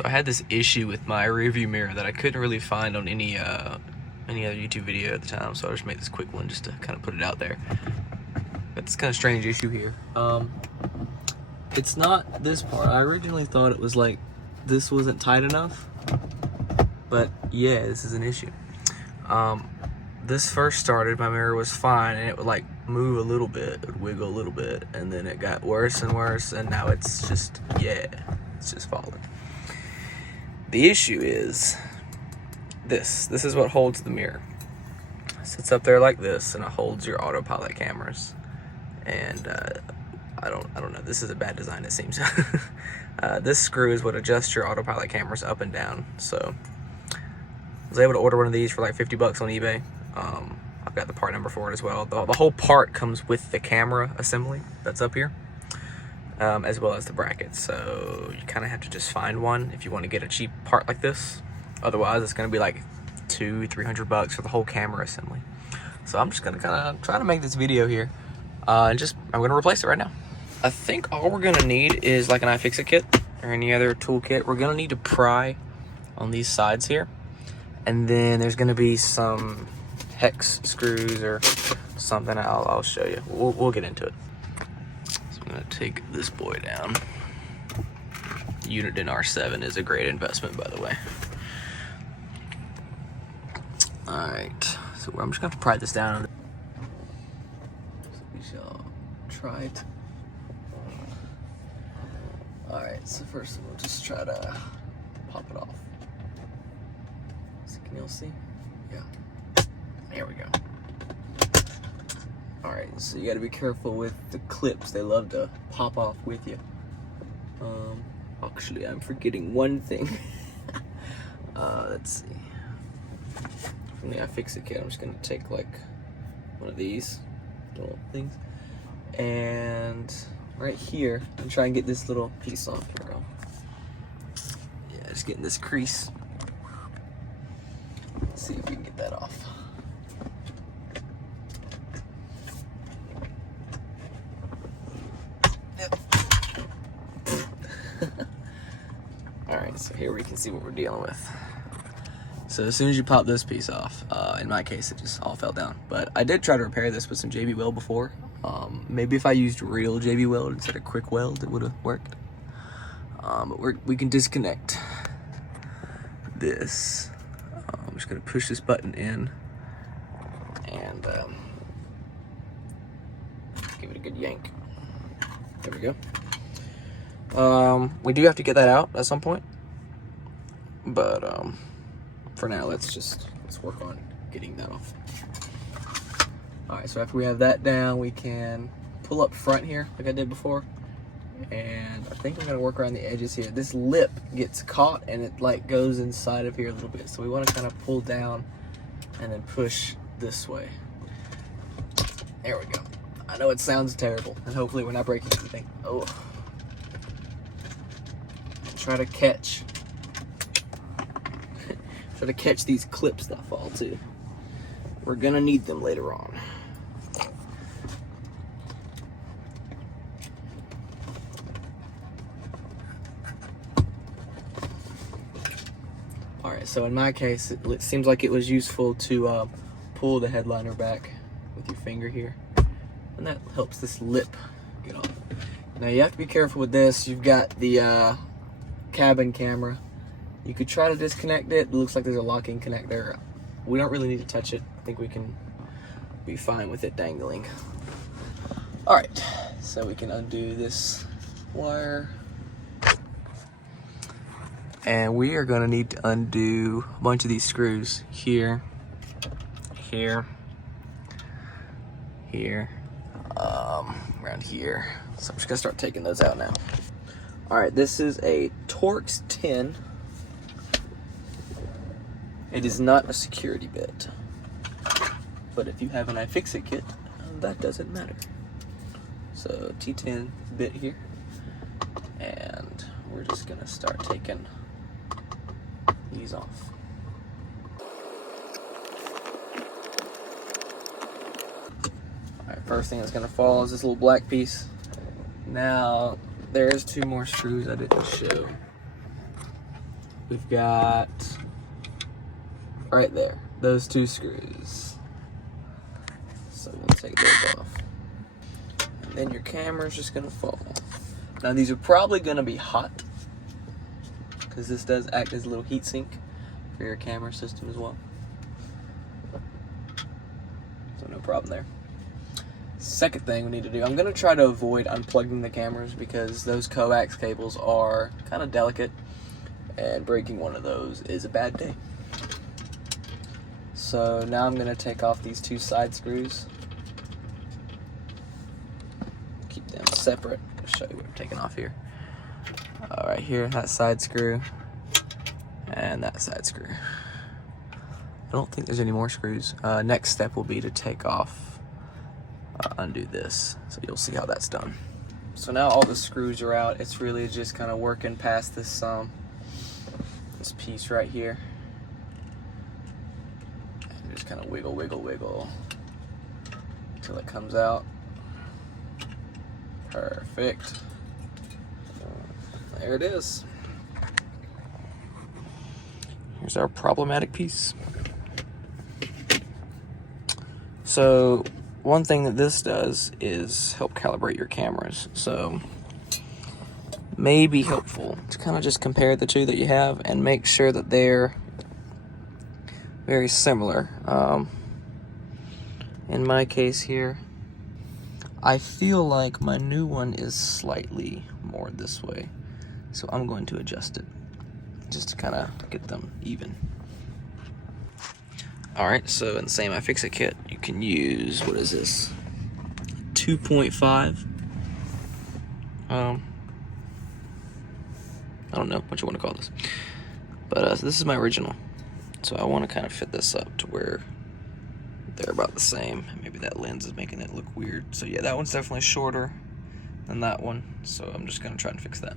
So I had this issue with my rearview mirror that I couldn't really find on any other YouTube video at the time, so I just made this quick one just to kind of put it out there. But it's kind of strange issue here. It's not this part. I originally thought it was like this wasn't tight enough, but yeah, this is an issue. This first started, my mirror was fine, and it would like move a little bit, it would wiggle a little bit, and then it got worse and worse, and now it's just, yeah, it's just falling. The issue is this is what holds the mirror. It sits up there like this, and it holds your autopilot cameras. And I don't know, this is a bad design, it seems. This screw is what adjusts your autopilot cameras up and down. So I was able to order one of these for like 50 bucks on eBay. I've got the part number for it as well. The whole part comes with the camera assembly that's up here, as well as the brackets. So you kind of have to just find one if you want to get a cheap part like this. Otherwise, it's going to be like $200-300 bucks for the whole camera assembly. So I'm just going to kind of try to make this video here, and I'm going to replace it right now. I think all we're going to need is like an iFixit kit or any other tool kit. We're going to need to pry on these sides here, and then there's going to be some hex screws or something. I'll show you. We'll get into it. So I'm going to take this boy down. Uniden R7 is a great investment, by the way. Alright, so I'm just going to pry this down. So we shall try it. Alright, so first we'll just try to pop it off. So can you all see? Yeah. There we go. Alright, so you gotta be careful with the clips. They love to pop off with you. Actually, I'm forgetting one thing. Let's see. From the iFixit kit, I'm just gonna take like one of these little things, and right here, I'm trying to get this little piece off here. Yeah, just getting this crease. Let's see if we can get that off. Yep. Alright, so here we can see what we're dealing with. So as soon as you pop this piece off, in my case, it just all fell down. But I did try to repair this with some JB Weld before. Maybe if I used real JB Weld instead of quick weld, it would have worked. But we can disconnect this. I'm just gonna push this button in and give it a good yank. There we go. We do have to get that out at some point, but for now, let's work on getting that off. All right, so after we have that down, we can pull up front here like I did before. And I think I'm gonna work around the edges here. This lip gets caught and it like goes inside of here a little bit. So we wanna kind of pull down and then push this way. There we go. I know it sounds terrible, and hopefully we're not breaking anything. Oh. Try to catch these clips that fall too. We're gonna need them later on. Alright, so in my case, it seems like it was useful to pull the headliner back with your finger here. And that helps this lip get on. Now you have to be careful with this. You've got the cabin camera. You could try to disconnect it. It looks like there's a locking connector. We don't really need to touch it. I think we can be fine with it dangling. Alright, so we can undo this wire. And we are going to need to undo a bunch of these screws here, here, here, around here. So I'm just going to start taking those out now. Alright, this is a Torx 10. It is not a security bit. But if you have an iFixit kit, that doesn't matter. So T10 bit here. And we're just going to start taking these off. Alright, first thing that's going to fall is this little black piece. Now, there's two more screws I didn't show. we've got right there, those 2 screws. So we'll take those off. And then your camera's just gonna fall. Now these are probably gonna be hot, because this does act as a little heat sink for your camera system as well. So no problem there. Second thing we need to do, I'm gonna try to avoid unplugging the cameras because those coax cables are kind of delicate, and breaking one of those is a bad day. So now I'm gonna take off these 2 side screws. Keep them separate. I'll show you what I'm taking off here. Right here, that side screw, and that side screw. I don't think there's any more screws. Next step will be to take off, undo this. So you'll see how that's done. So now all the screws are out. It's really just kind of working past this piece right here. And just kind of wiggle, wiggle, wiggle until it comes out. Perfect. There it is. Here's our problematic piece. So one thing that this does is help calibrate your cameras. So may be helpful to kind of just compare the 2 that you have and make sure that they're very similar. In my case here, I feel like my new one is slightly more this way. So I'm going to adjust it just to kind of get them even. Alright, so in the same iFixit kit, you can use, what is this? 2.5. I don't know what you want to call this. But so this is my original. So I want to kind of fit this up to where they're about the same. Maybe that lens is making it look weird. So yeah, that one's definitely shorter than that one. So I'm just going to try and fix that.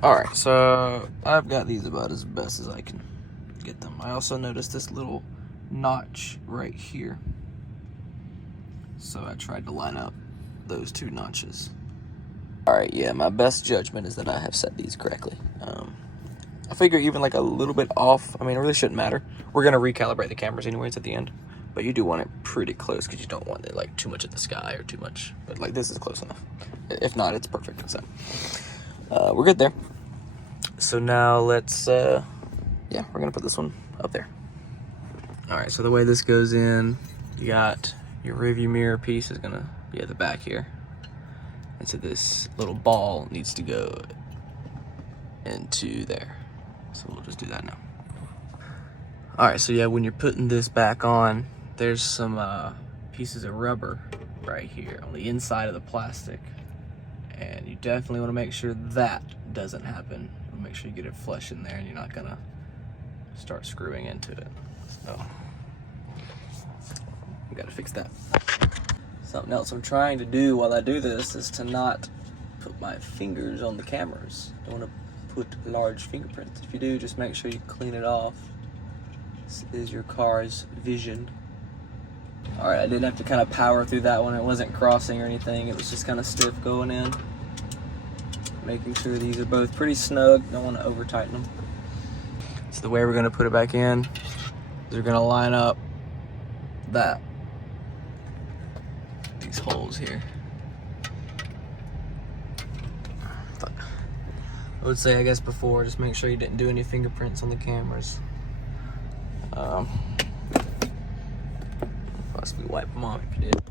Alright, so I've got these about as best as I can get them. I also noticed this little notch right here. So I tried to line up those 2 notches. Alright, yeah, my best judgment is that I have set these correctly. I figure even like a little bit off, I mean, it really shouldn't matter. We're going to recalibrate the cameras anyways at the end. But you do want it pretty close because you don't want it like too much at the sky or too much. But like this is close enough. If not, it's perfect. So we're good there. So now let's, yeah, we're going to put this one up there. Alright, so the way this goes in, you got your rearview mirror piece is going to be at the back here. And so this little ball needs to go into there. So we'll just do that now. Alright, so yeah, when you're putting this back on, there's some pieces of rubber right here on the inside of the plastic. And you definitely want to make sure that doesn't happen. Make sure you get it flush in there and you're not gonna start screwing into it. So we gotta fix that. Something else I'm trying to do while I do this is to not put my fingers on the cameras. I don't want to put large fingerprints. If you do, just make sure you clean it off. This is your car's vision. Alright, I didn't have to kind of power through that one. It wasn't crossing or anything. It was just kind of stiff going in. Making sure these are both pretty snug. Don't want to over tighten them. So the way we're going to put it back in is we're going to line up these holes here. I would say, I guess before, just make sure you didn't do any fingerprints on the cameras. Possibly wipe them off if you did.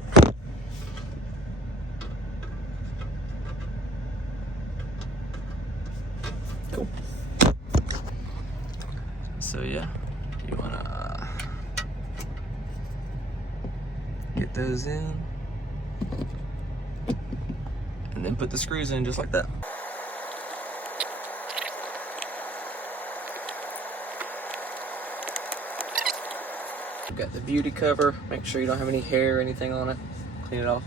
Cool. So yeah, you wanna get those in, and then put the screws in just like that. We've got the beauty cover. Make sure you don't have any hair or anything on it. Clean it off.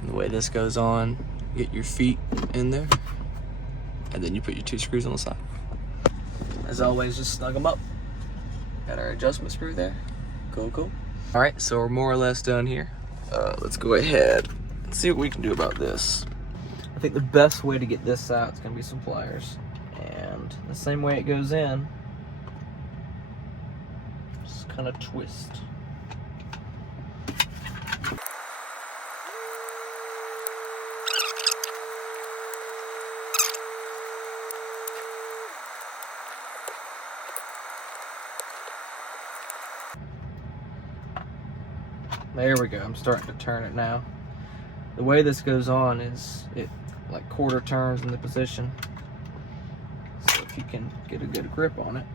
And the way this goes on, get your feet in there, and then you put your 2 screws on the side. As always, just snug them up. Got our adjustment screw there. Cool, cool. All right, so we're more or less done here. Let's go ahead and see what we can do about this. I think the best way to get this out is going to be some pliers. And the same way it goes in, just kind of twist. There we go, I'm starting to turn it now. The way this goes on is it like quarter turns in the position. So if you can get a good grip on it.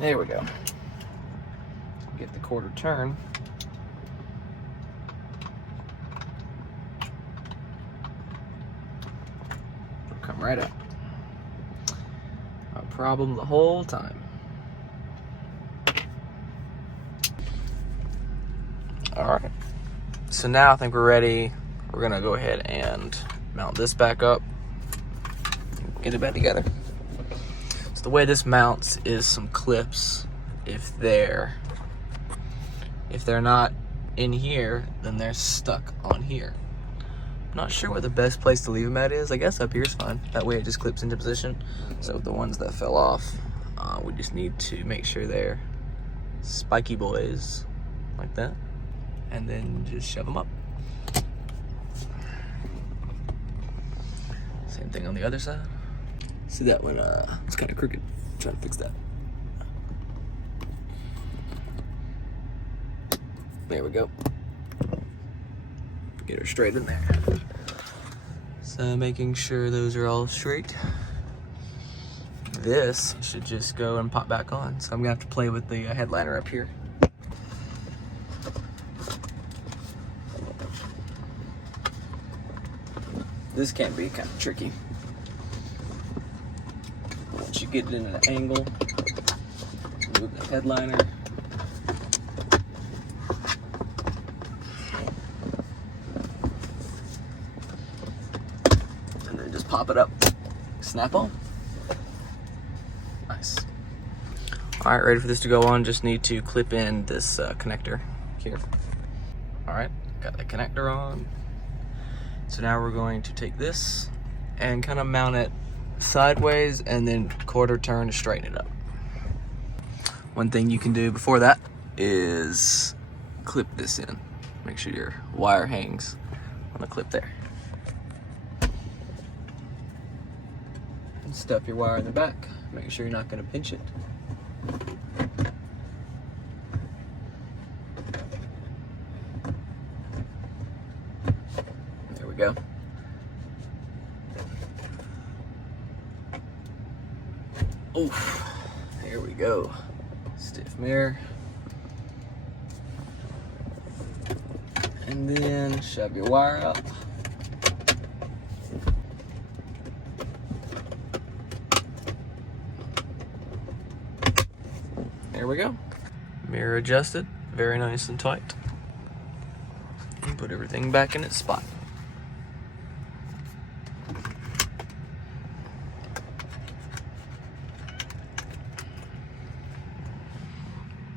There we go. Get the quarter turn. It'll come right up. No problem the whole time. Alright, so now I think we're ready. We're gonna go ahead and mount this back up. Get it back together. So the way this mounts is some clips. If they're not in here, then they're stuck on here. I'm not sure where the best place to leave them at is. I guess up here is fine. That way it just clips into position. So the ones that fell off, we just need to make sure they're spiky boys, like that. And then just shove them up. Same thing on the other side. See that one, it's kind of crooked. Trying to fix that. There we go. Get her straight in there. So making sure those are all straight. This should just go and pop back on. So I'm gonna have to play with the headliner up here. This can be kind of tricky. Once you get it in an angle, move the headliner. And then just pop it up. Snap on. Nice. All right, ready for this to go on. Just need to clip in this connector here. All right, got the connector on. So now we're going to take this and kind of mount it sideways and then quarter turn to straighten it up. One thing you can do before that is clip this in. Make sure your wire hangs on the clip there. And stuff your wire in the back. Make sure you're not going to pinch it. Go. Oof, there we go. Stiff mirror. And then shove your wire up. There we go. Mirror adjusted, very nice and tight. And put everything back in its spot.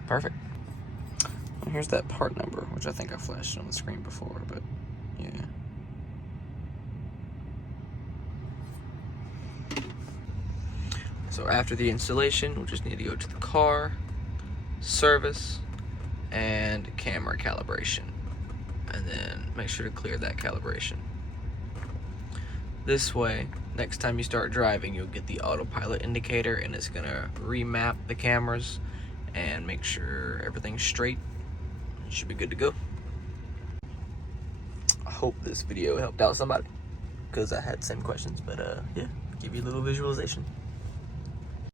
Perfect. And here's that part number, which I think I flashed on the screen before, but yeah. So after the installation, we'll just need to go to the car, service, and camera calibration. And then make sure to clear that calibration. This way, next time you start driving, you'll get the autopilot indicator and it's gonna remap the cameras and make sure everything's straight. You should be good to go. I hope this video helped out somebody, because I had the same questions, but yeah, give you a little visualization.